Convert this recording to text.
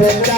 Yeah.